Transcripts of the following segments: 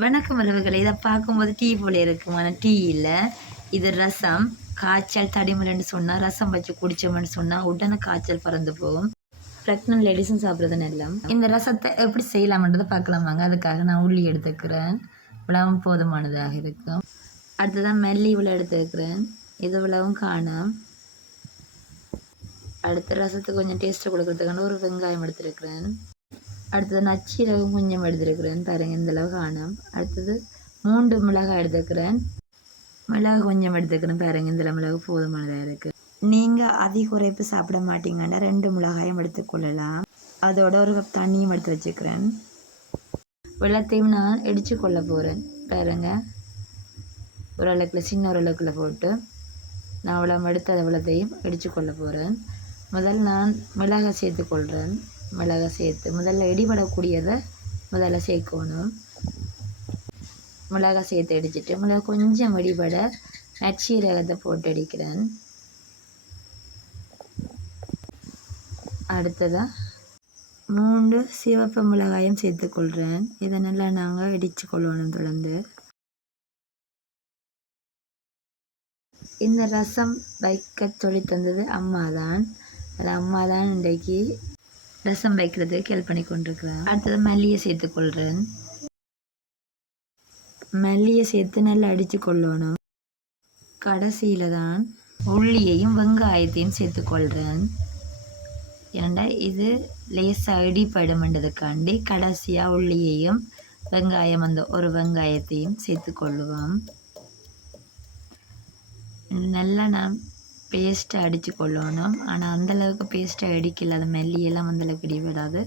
வணக்கம் உறவுகளே. இதை பார்க்கும்போது டீ போல இருக்கும், ஆனால் டீ இல்லை. இது ரசம். காய்ச்சல் தடிமலைன்னு சொன்னால் ரசம் வச்சு குடித்தோம்னு சொன்னால் உடனே காய்ச்சல் பறந்து போகும். ப்ரெக்னென்ட் லேடிஸும் சாப்பிட்றதுன்னு எல்லாம். இந்த ரசத்தை எப்படி செய்யலாம்ன்றதை பார்க்கலாம் வாங்க. அதுக்காக நான் உள்ளி எடுத்துக்கிறேன். இவ்வளவும் போதுமானதாக இருக்கும். அடுத்ததான் மல்லி இவ்வளோ எடுத்துக்கிறேன். இது இவ்வளவும் காணும். அடுத்த ரசத்துக்கு கொஞ்சம் டேஸ்ட்டை கொடுக்கறதுக்கான ஒரு வெங்காயம் எடுத்துருக்கிறேன். அடுத்தது நச்சீரகம் கொஞ்சம் எடுத்துருக்கிறேன் பாருங்கள், இந்தளவு காணும். அடுத்தது 3 மிளகாய் எடுத்துக்கிறேன். மிளகு கொஞ்சம் எடுத்துக்கிறேன் பாருங்கள், இந்த மிளகு போதுமானதாக இருக்குது. நீங்கள் அதிக குறைப்பு சாப்பிட மாட்டீங்கன்னா 2 மிளகாயும் எடுத்துக்கொள்ளலாம். அதோட ஒரு கப் தண்ணியும் எடுத்து வச்சுக்கிறேன். வெள்ளத்தையும் நான் இடித்து கொள்ள போகிறேன் பாருங்கள். ஒரு அளவுக்குள்ள சின்ன ஒரு அளவுக்குள்ள போட்டு நான் அவ்வளோ எடுத்து அதை வெள்ளத்தையும் இடித்து கொள்ள போகிறேன். முதல் நான் மிளகாய் சேர்த்துக்கொள்கிறேன். மிளகாய் சேர்த்து முதல்ல இடிபடக்கூடியதை முதல்ல சேர்க்கணும். மிளகாய் சேர்த்து அடிச்சுட்டு மிளகாய் கொஞ்சம் இடிபட நச்சீரகத்தை போட்டு அடிக்கிறேன். அடுத்ததாக 3 சிவப்பு மிளகாயும் சேர்த்துக்கொள்கிறேன். இதை நல்லா நாங்கள் இடித்து கொள்ளணும் தொடர்ந்து. இந்த ரசம் வைக்க சொல்லி தந்தது அம்மா தான். அது அம்மா தான் இன்றைக்கு ரசம் வைக்கிறதுக்கு ஹெல்ப் பண்ணி கொண்டிருக்கிறேன். அடுத்தது மல்லியை சேர்த்துக்கொள்கிறேன். மல்லியை சேர்த்து நல்லா அடித்து கொள்ளணும். கடைசியில் தான் உள்ளியையும் வெங்காயத்தையும் சேர்த்துக்கொள்கிறேன். ஏன்னா இது லேசாக இடிப்படுமென்றதுக்காண்டி கடைசியாக உள்ளியையும் வெங்காயம் அந்த ஒரு வெங்காயத்தையும் சேர்த்துக்கொள்ளுவோம். நல்லா நான் பேஸ்ட்டை அடித்து கொள்ளணும். ஆனால் அந்தளவுக்கு பேஸ்ட்டை அடிக்கல, அது மெல்லியெல்லாம் அந்தளவுக்கு இடிபடாது.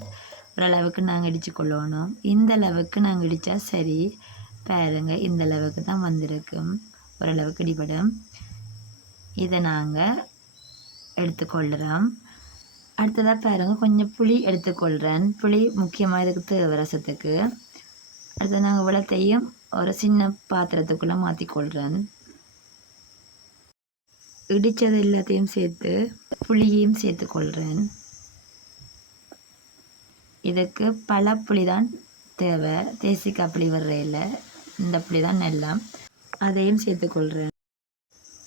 ஓரளவுக்கு நாங்கள் இடித்து கொள்ளணும். இந்தளவுக்கு நாங்கள் இடித்தா சரி பாருங்கள், இந்தளவுக்கு தான் வந்திருக்கும். ஓரளவுக்கு இடிபடும். இதை நாங்கள் எடுத்துக்கொள்கிறோம். அடுத்ததாக பாருங்கள், கொஞ்சம் புளி எடுத்துக்கொள்கிறேன். புளி முக்கியமாக இதுக்கு தேவை ரசத்துக்கு. அடுத்து நாங்கள் வெள்ளத்தையும் ஒரு சின்ன பாத்திரத்துக்குள்ளே மாற்றிக்கொள்கிறேன். இடித்தது எல்லாத்தையும் சேர்த்து புளியையும் சேர்த்துக்கொள்கிறேன். இதுக்கு பழப்புளி தான் தேவை, தேசிக்காய் புளி வர்றையில் இந்த புளி தான் எல்லாம். அதையும் சேர்த்துக்கொள்கிறேன்.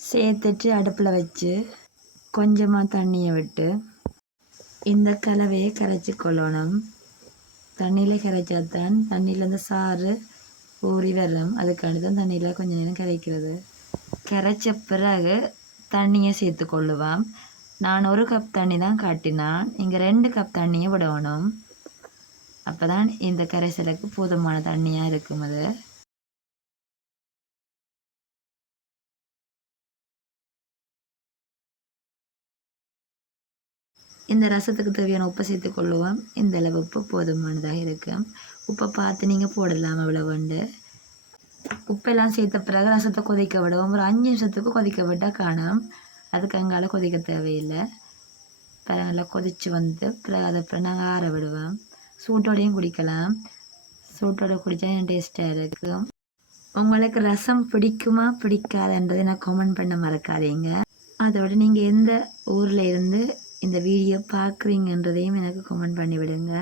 சேர்த்துட்டு அடுப்பில் வச்சு கொஞ்சமாக தண்ணியை விட்டு இந்த கலவையை கரைச்சி கொள்ளணும். தண்ணியில் கரைச்சாதான் தண்ணியில் இந்த சாறு ஊறி வரும். அதுக்காண்டி தான் தண்ணியில் கொஞ்சம் நேரம் கரைக்கிறது. கரைச்ச பிறகு தண்ணியை சேர்த்துக்கொள்ளுவோம். நான் 1 கப் தண்ணி தான் காட்டினான். இங்கே 2 கப் தண்ணியை விடணும். அப்போ தான் இந்த கரைசலுக்கு போதுமான தண்ணியாக இருக்கும். அது இந்த ரசத்துக்கு தேவையான உப்பை சேர்த்துக்கொள்ளுவோம். இந்த அளவு உப்பு போதுமானதாக இருக்கும். உப்பை பார்த்து நீங்கள் போடலாம் அவ்வளோ வேண்டு. உப்பெல்லாம் சேர்த்த பிறகு ரசத்தை கொதிக்க விடுவோம். ஒரு 5 நிமிஷத்துக்கு கொதிக்க விட்டால் காணும். அதுக்கு அங்கால கொதிக்க தேவையில்லை. பிறகு நல்லா கொதித்து வந்து பிறகு அதை அப்புறம் நாங்கள் ஆற விடுவோம். சூட்டோடையும் குடிக்கலாம். சூட்டோட குடித்தா டேஸ்ட்டாக இருக்கும். உங்களுக்கு ரசம் பிடிக்குமா பிடிக்காதுன்றதை நான் கமெண்ட் பண்ண மறக்காதீங்க. அதோட நீங்கள் எந்த ஊரில் இருந்து இந்த வீடியோ பார்க்குறீங்கன்றதையும் எனக்கு கமெண்ட் பண்ணி விடுங்க.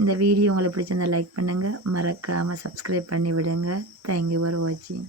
இந்த வீடியோ உங்களுக்கு பிடிச்சிருந்தா லைக் பண்ணுங்கள். மறக்காமல் சப்ஸ்கிரைப் பண்ணி விடுங்க. தேங்க்யூ ஃபார் வாட்சிங்.